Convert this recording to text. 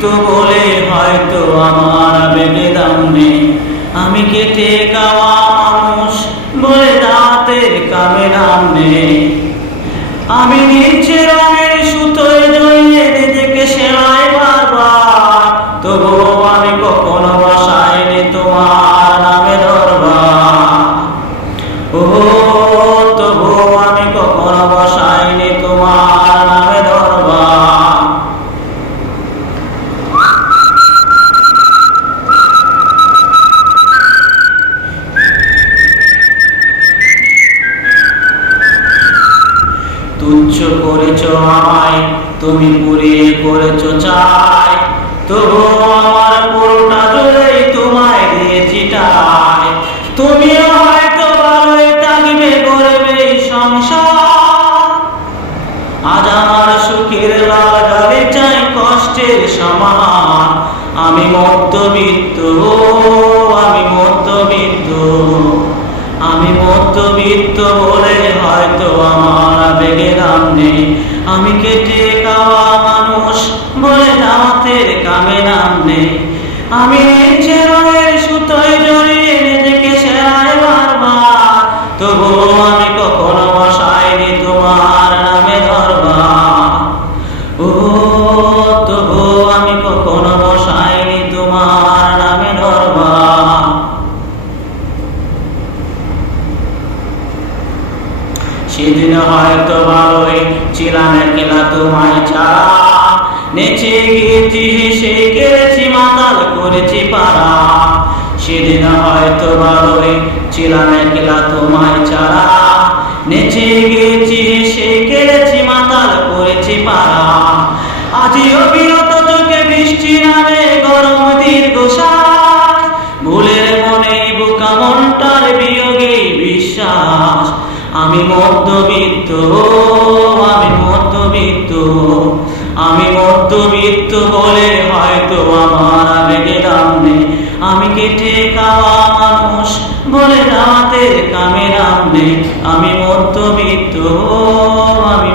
মধ্যবিত্ত বলে হয়তো আমার আবেগে দাম নেই। আমি কেটে খাওয়া মানুষ বলে দাঁতের কামে নাম নেই। আমি নিচে রঙের সুতোয় জড়িয়ে নিজেকে সেলাই বারবার, তবুও আমি কখনো বসাইনি তোমার নামে দরবার। ও তবুও আমি কখনো বসাইনি তোমার নামে দরবার। তুচ্ছ করেছ আমায় তুমি, পুড়িয়ে করেছ চাই, তবুও আমার পুরোটা জুড়েই তোমায় দিয়েছি টাই। তুমিও হয়তো ভালোই থাকবে, করবে সংসার। আজ আমার সুখের লাগালে চাই কষ্টের সমান। আমি মধ্যবিত্ত, আমি মধ্যবিত্ত, আমি মধ্যবিত্ত বলে হয়তো আমার আবেগে দাম নেই। আমি কেটে খাওয়া মানুষ বলে দাঁতের কামে নাম নেই। আমি নিচে রঙের সুতোয় জড়িয়ে নিজেকে সেলাই বারবার, তবুও আমি কখনো বসাইনি তোমার নামে দরবার। ও তবুও আমি কখনো বসাইনি তোমার নামে দরবার। সেদিন হয়তো ভালোই ছিলাম একলা তোমায় ছাড়া, নেচে গিয়েছি হেসে গেছি মাতাল করেছি পাড়া। সেদিন হয়তো ভালোই ছিলাম একলা তোমায় ছাড়া, নেচে গিয়েছি হেসে গেছি মাতাল করেছি পাড়া। আজিও বিরত চোখে বৃষ্টি নামে গরম দীর্ঘশ্বাস, ভুলের মনে বুকা মনটার বিয়োগে বিশ্বাস। আমি মধ্যবিত্ত, আমি মধ্যবিত্ত, আমি মধ্যবিত্ত বলে হয়তো আমার আবেগে দাম নেই। আমি কেটে খাওয়া মানুষ বলে দাঁতের কামে নাম নেই। আমি মধ্যবিত্ত, আমি